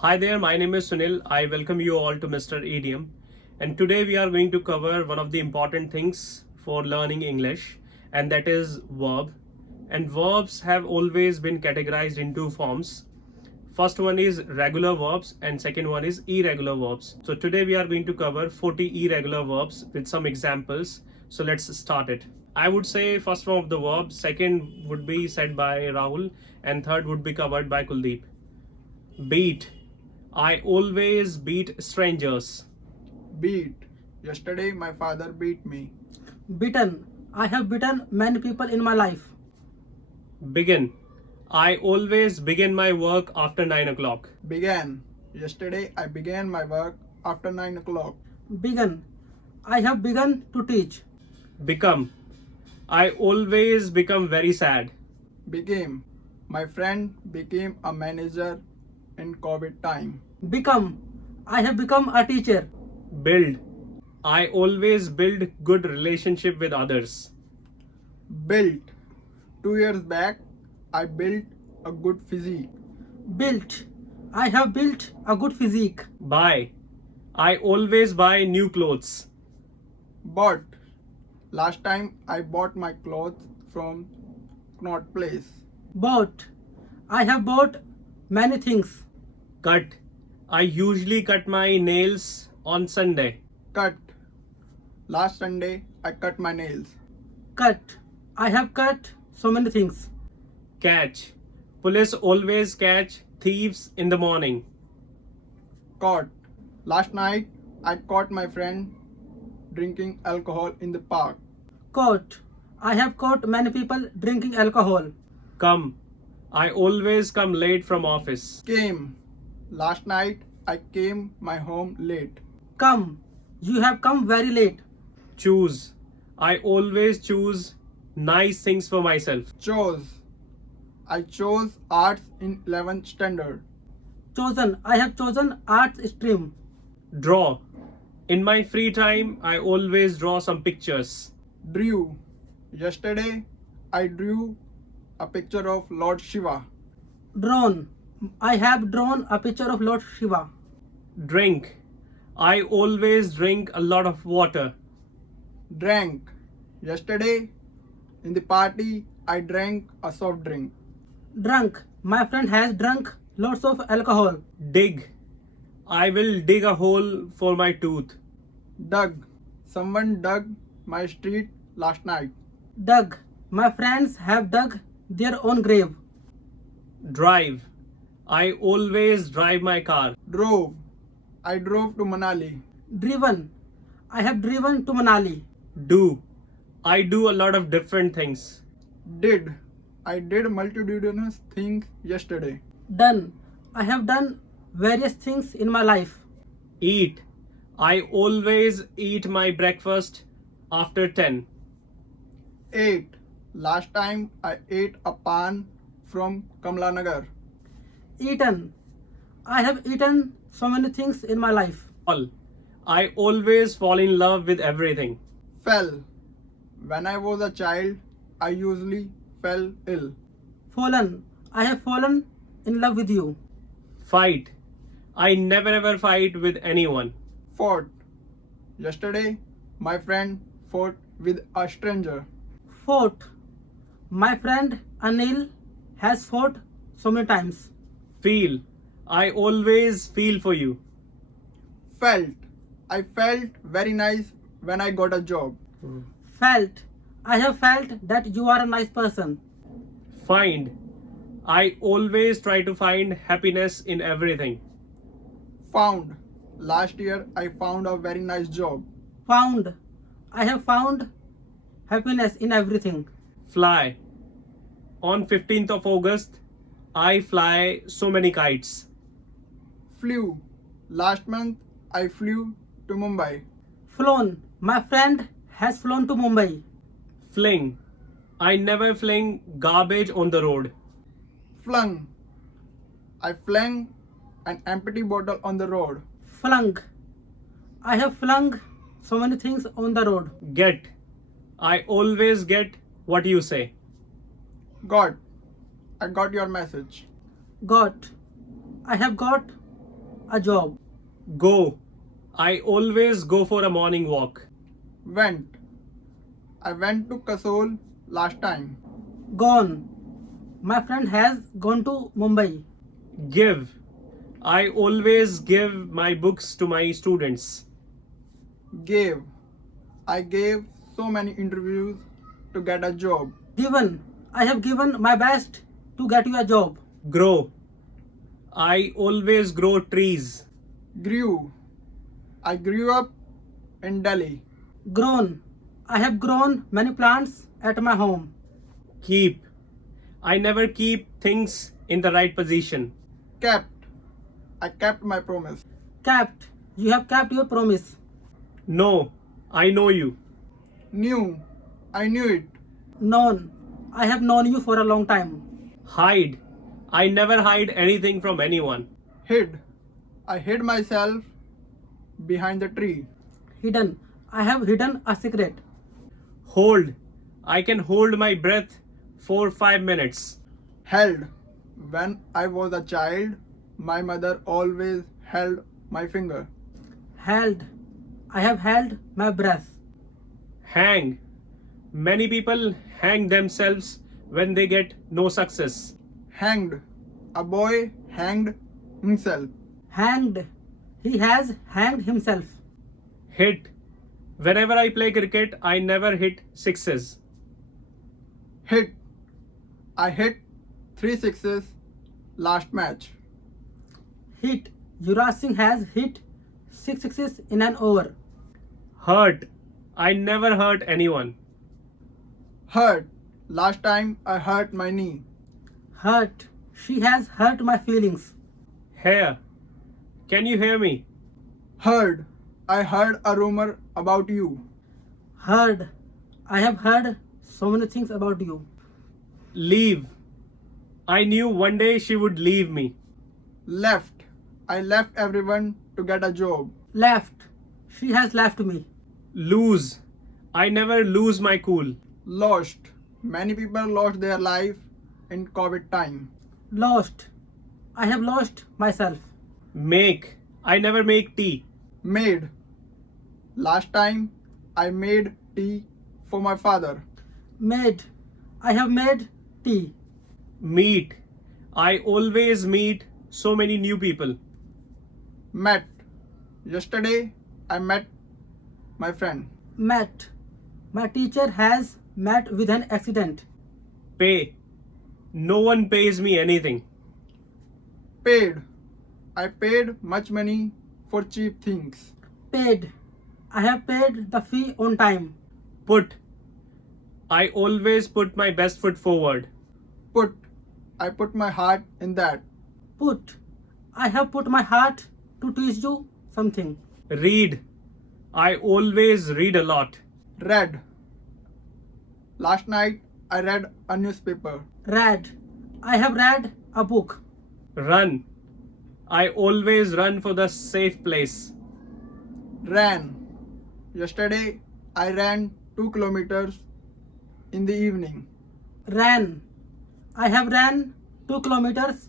Hi there, my name is Sunil. I welcome you all to Mr. Idiom. And today we are going to cover one of the important things for learning English, and that is verb. And verbs have always been categorized in two forms. First one is regular verbs and second one is irregular verbs. So today we are going to cover 40 irregular verbs with some examples. So let's start it. I would say first form of the verb, second would be said by Rahul, and third would be covered by Kuldeep. Beat. I always beat strangers. Beat. Yesterday my father beat me. Beaten. I have beaten many people in my life. Begin. I always begin my work after 9 o'clock. Began. Yesterday I began my work after 9 o'clock. Begun. I have begun to teach. Become. I always become very sad. Became. My friend became a manager in COVID time. Become. I have become a teacher. Build. I always build good relationship with others. Built. 2 years back I built a good physique. Built. I have built a good physique. Buy. I always buy new clothes. Bought. Last time I bought my clothes from Knot Place. Bought. I have bought many things. Cut. I usually cut my nails on Sunday. Cut. Last Sunday I cut my nails. Cut. I have cut so many things. Catch. Police always catch thieves in the morning. Caught. Last night I caught my friend drinking alcohol in the park. Caught. I have caught many people drinking alcohol. Come. I always come late from office. Came. Last night I came my home late. Come. You have come very late. Choose. I always choose nice things for myself. Chose. I chose arts in 11th standard. Chosen. I have chosen arts stream. Draw. In my free time, I always draw some pictures. Drew. Yesterday I drew a picture of Lord Shiva. Drawn. I have drawn a picture of Lord Shiva. Drink. I always drink a lot of water. Drank. Yesterday in the party I drank a soft drink. Drunk. My friend has drunk lots of alcohol. Dig. I will dig a hole for my tooth. Dug. Someone dug my street last night. Dug. My friends have dug their own grave. Drive. I always drive my car. Drove. I drove to Manali. Driven. I have driven to Manali. Do. I do a lot of different things. Did. I did multitudinous things yesterday. Done. I have done various things in my life. Eat. I always eat my breakfast after 10. Ate. Last time I ate a pan from Kamlanagar. Eaten. I have eaten so many things in my life. Fall. I always fall in love with everything. Fell. When I was a child, I usually fell ill. Fallen. I have fallen in love with you. Fight. I never ever fight with anyone. Fought. Yesterday, my friend fought with a stranger. Fought. My friend Anil has fought so many times. Feel. I always feel for you. Felt. I felt very nice when I got a job. Felt. I have felt that you are a nice person. Find. I always try to find happiness in everything. Found. Last year, I found a very nice job. Found. I have found happiness in everything. Fly. On 15th of August, I fly so many kites. Flew. Last month, I flew to Mumbai. Flown. My friend has flown to Mumbai. Fling. I never fling garbage on the road. Flung. I flung an empty bottle on the road. Flung. I have flung so many things on the road. Get. I always get what you say. Got. I got your message. Got. I have got a job. Go. I always go for a morning walk. Went. I went to Kasol last time. Gone. My friend has gone to Mumbai. Give. I always give my books to my students. Gave. I gave so many interviews to get a job. Given. I have given my best to get you a job. Grow. I always grow trees. Grew. I grew up in Delhi. Grown. I have grown many plants at my home. Keep. I never keep things in the right position. Kept. I kept my promise. Kept. You have kept your promise. No. I know you. Knew. I knew it. Known. I have known you for a long time. Hide. I never hide anything from anyone. Hid. I hid myself behind the tree. Hidden. I have hidden a secret. Hold. I can hold my breath for 5 minutes. Held. When I was a child, my mother always held my finger. Held. I have held my breath. Hang. Many people hang themselves when they get no success. Hanged. A boy hanged himself. Hanged. He has hanged himself. Hit. Whenever I play cricket, I never hit sixes. Hit. I hit 3 sixes last match. Hit. Yuvraj Singh has hit 6 sixes in an over. Hurt. I never hurt anyone. Hurt. Last time I hurt my knee. Hurt. She has hurt my feelings. Hair. Can you hear me? Heard. I heard a rumor about you. Heard. I have heard so many things about you. Leave. I knew one day she would leave me. Left. I left everyone to get a job. Left. She has left me. Lose. I never lose my cool. Lost. Many people lost their life in COVID time. Lost. I have lost myself. Make. I never make tea. Made. Last time I made tea for my father. Made. I have made tea. Meet. I always meet so many new people. Met. Yesterday I met my friend. Met. My teacher has met with an accident. Pay. No one pays me anything. Paid. I paid much money for cheap things. Paid. I have paid the fee on time. Put. I always put my best foot forward. Put. I put my heart in that. Put. I have put my heart to teach you something. Read. I always read a lot. Read. Last night I read a newspaper. Read. I have read a book. Run. I always run for the safe place. Ran. Yesterday I ran 2 kilometers in the evening. Ran. I have ran 2 kilometers.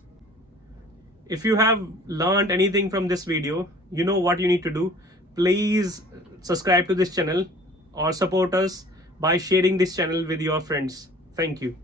If you have learned anything from this video, you know what you need to do. Please subscribe to this channel or support us by sharing this channel with your friends. Thank you.